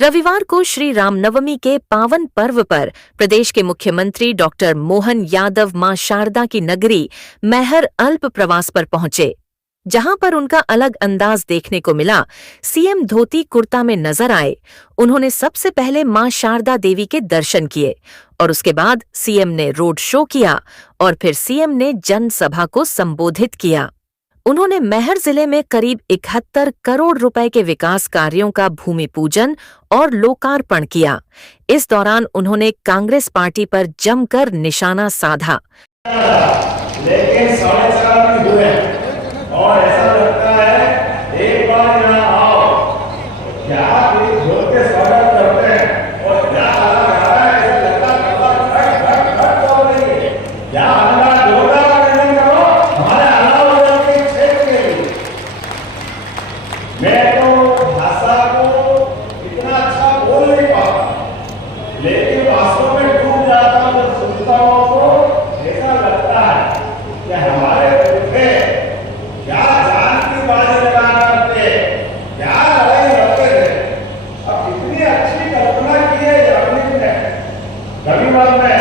रविवार को श्री रामनवमी के पावन पर्व पर प्रदेश के मुख्यमंत्री डॉक्टर मोहन यादव मां शारदा की नगरी मैहर अल्प प्रवास पर पहुंचे, जहां पर उनका अलग अंदाज देखने को मिला। सीएम धोती कुर्ता में नजर आए। उन्होंने सबसे पहले मां शारदा देवी के दर्शन किए और उसके बाद सीएम ने रोड शो किया और फिर सीएम ने जनसभा को संबोधित किया। उन्होंने मैहर जिले में करीब 71 करोड़ रुपए के विकास कार्यों का भूमि पूजन और लोकार्पण किया। इस दौरान उन्होंने कांग्रेस पार्टी पर जमकर निशाना साधा। लेकिन 4.5 भी हुए और ऐसा लगता है एक बार यहाँ आओ, क्या जोर के स्वागत करते हैं और क्या हालत आ रहा है, ऐसा लगता है हो रही है। क्या हालत जोरदार नहीं करो हमारे अलावा के क्षेत्र के लिए। मैं तो भाषा को इतना अच्छा बोल नहीं पाता, लेकिन वास्तव में डूब जाता हूँ जब सुनता हूँ तो ऐसा लगता है कि हमारे पुरखे क्या जान की बाजी लगा करते, क्या लड़ाई लड़ते थे। अब इतनी अच्छी कल्पना की है जागृत ने, रविवार में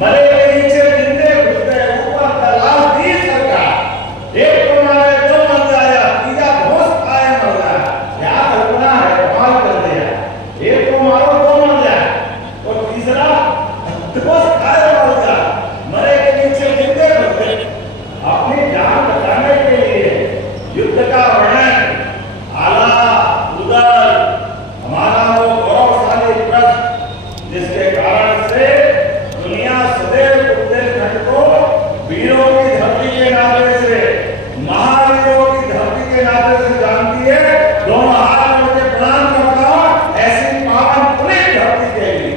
मरे के नीचे जिंदे घुसते ऊपर दलाल दी सरकार, एक तो मारे दो मर जाया, तीजा दोस्त आए मर जाया। क्या कल्पना है, कमाल कर दिया। एक को मारो दो मर जाए और तीसरा दोस्त आए मर जाए, मरे के नीचे जिंदे घुसते। अपनी जान बचाने के लिए युद्ध का वर्णन आला उदर हमारा वो गौरवशाली प्रश्न, जिसके कारण से दुनिया सदैव बुंदेलखंड को वीरों की धरती के नाते से, महावीरों की धरती के नाते से जानती है। दोनों हाथ जोड़ के प्रणाम करता हूं ऐसी पावन पुण्य धरती के लिए।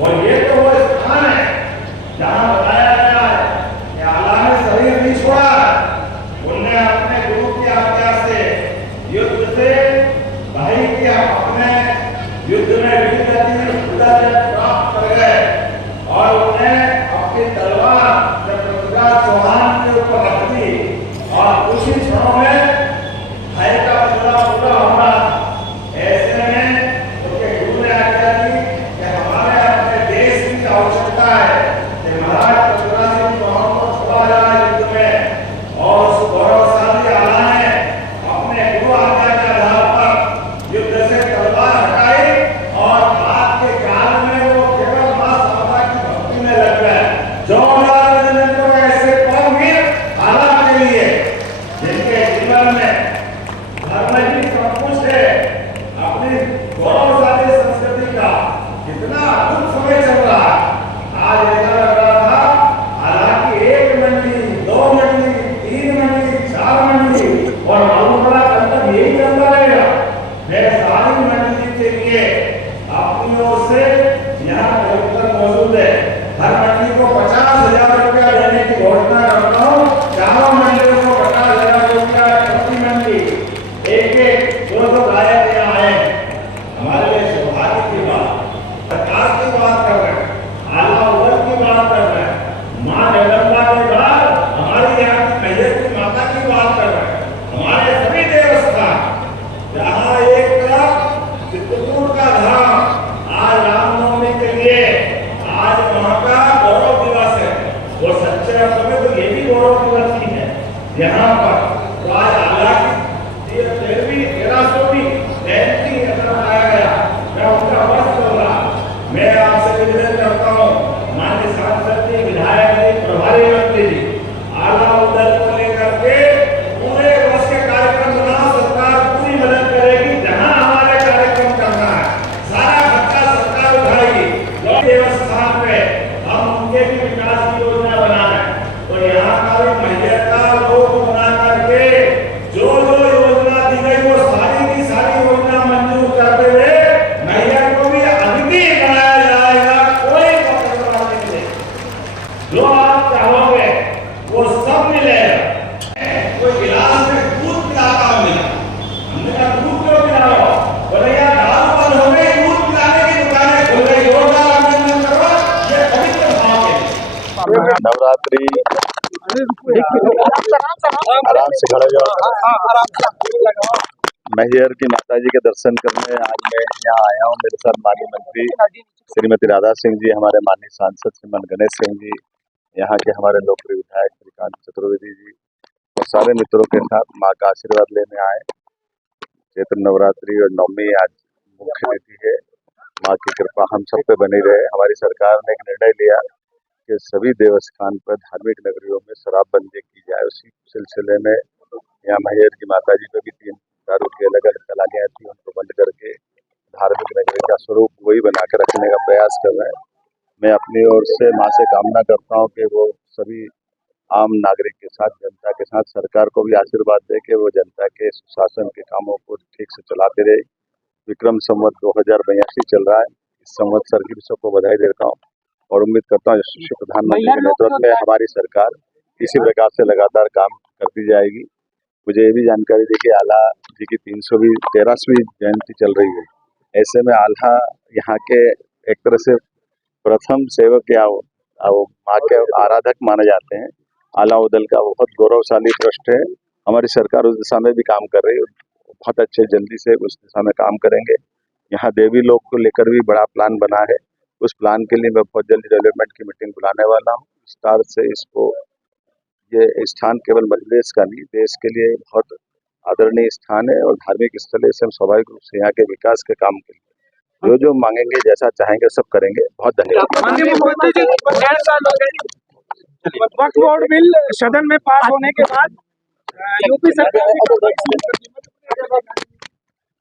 और ये तो वो स्थान है जहां बताया गया है कि आला ने शरीर नहीं छोड़ा, उनने अपने गुरु की आज्ञा से युद्ध से भाई किया, अपने युद्ध में वीरगति प्राप्त कर गए और उन्हें अपनी तलवार जब पृथ्वीराज चौहान के ऊपर रख दी और कुछ ही क्षणों में भाई का पूरा पूरा होना। ऐसे में उनके गुरु ने आज्ञा दी कि हमारे अपने देश की आवश्यकता है कि महाराज पृथ्वीराज सिंह चौहान को छोड़ा जाए युद्ध में। और उस गौरवशाली आला ने अपने गुरु आज्ञा के आधार पर युद्ध से तलवार हटाई और बात के काल में वो केवल मां शारदा की भक्ति में लग गए। जोरदार अभिनंदन ऐसे परमवीर आला के लिए, जिनके जीवन में धर्म ही सब कुछ है। अपनी गौरवशाली संस्कृति का कितना अद्भुत समय चल रहा है। आज ऐसा लग रहा था हालांकि 1 मंडी, 2 मंडी, 3 मंडी, 4 मंडी और मालूम पड़ा कल तक यही चलता रहेगा। मैं सारी मंडी के लिए अपनी ओर से यहाँ कलेक्टर मौजूद है, हर मंडी को 50,000 रुपया देने की घोषणा करता हूँ। चारों मंडियों को 50,000 रुपया प्रति मंडी, एक 2-2 गायक यहाँ आए। हमारे लिए सौभाग्य की बात, सरकार की बात कर रहे हैं, आला उदर की बात कर रहे हैं, माँ जगदम्बा के बाद हमारी यहाँ की मैहर की माता की बात कर रहे हैं। हमारे सभी देवस्थान, जहाँ एक तरफ चित्रकूट का धाम आज रामनवमी के लिए आज वहाँ का गौरव दिवस है, वो सच्चे अर्थ में तो ये भी गौरव दिवस ही है। यहाँ पर तो आज आला की 13वीं जयंती मनाया गया। मैं उनका वर्ष कर रहा, मैं आपसे निवेदन करता हूँ माननीय सांसद जी, विधायक जी, प्रभारी मंत्री जी, आला उदर को लेकर के पूरे वर्ष के कार्यक्रम बनाओ। सरकार पूरी मदद करेगी, जहां हमारे कार्यक्रम करना है सारा खर्चा सरकार उठाएगी। देवस्थान पे हम उनके भी विकास की योजना बना रहे हैं। तो यहाँ का भी मैहर का लोग बना करके जो योजना दी गई वो सारी की सारी योजना मंजूर करते हुए मैहर को भी अद्वितीय बनाया जाएगा। कोई पकड़ नहीं, जो आप चाहोगे वो सब मिलेगा। कोई गिलास में दूध पिलाता मिला, हमने कहा दूध क्यों पिला रहे हो, बोले यार दाल बंद हो गई, दूध पिलाने की दुकानें खुल गई। जोरदार अभिनंदन करो ये पवित्र भाव के लिए। नवरात्रि आराम से खड़े जाओ। मैहर की माता जी के दर्शन करने आज मैं यहाँ आया हूँ। मेरे साथ माननीय मंत्री श्रीमती राधा सिंह जी, हमारे माननीय सांसद श्रीमान गणेश सिंह जी, यहाँ के हमारे लोकप्रिय विधायक श्रीकांत चतुर्वेदी जी और सारे मित्रों के साथ माँ का आशीर्वाद लेने आए। चैत्र नवरात्रि और नवमी आज मुख्य तिथि है। माँ की कृपा हम सब पे बनी रहे। हमारी सरकार ने एक निर्णय लिया कि सभी देवस्थान पर धार्मिक नगरियों में शराबबंदी की जाए। उसी सिलसिले में यहाँ मैहर की माता जी पे भी 3 दारू की अलग अलग कलानियाँ थी, उनको बंद करके धार्मिक नगरी का स्वरूप वही बना के रखने का प्रयास कर रहे हैं। मैं अपनी ओर से माँ से कामना करता हूँ कि वो सभी आम नागरिक के साथ, जनता के साथ, सरकार को भी आशीर्वाद दे कि वो जनता के सुशासन के कामों को ठीक से चलाते रहे। विक्रम संवत 2082 चल रहा है। इस संवत्सर की भी सबको बधाई देता हूँ और उम्मीद करता हूँ यशस्वी प्रधानमंत्री के नेतृत्व में हमारी सरकार इसी प्रकार से लगातार काम करती जाएगी। मुझे ये भी जानकारी दी कि आल्हा जी की 313वीं जयंती चल रही है। ऐसे में आल्हा यहाँ के एक तरह से प्रथम सेवक या माँ के आराधक माने जाते हैं। आल्हा उदल का बहुत गौरवशाली ट्रस्ट है। हमारी सरकार उस दिशा में भी काम कर रही है। बहुत अच्छे जल्दी से उस दिशा में काम करेंगे। यहाँ देवी लोक को लेकर भी बड़ा प्लान बना है। उस प्लान के लिए मैं बहुत जल्दी डेवलपमेंट की मीटिंग बुलाने वाला हूँ। विस्तार से इसको, ये स्थान केवल मध्य प्रदेश का नहीं, देश के लिए बहुत आदरणीय स्थान है और धार्मिक स्थल है। इससे हम स्वाभाविक रूप से यहाँ के विकास के काम के लिए जो मांगेंगे, जैसा चाहेंगे, सब करेंगे। बहुत धन्यवाद। माननीय मुख्यमंत्री जी, 1.5 साल हो गए वक्फ बोर्ड बिल सदन में पास होने के बाद यूपी सरकार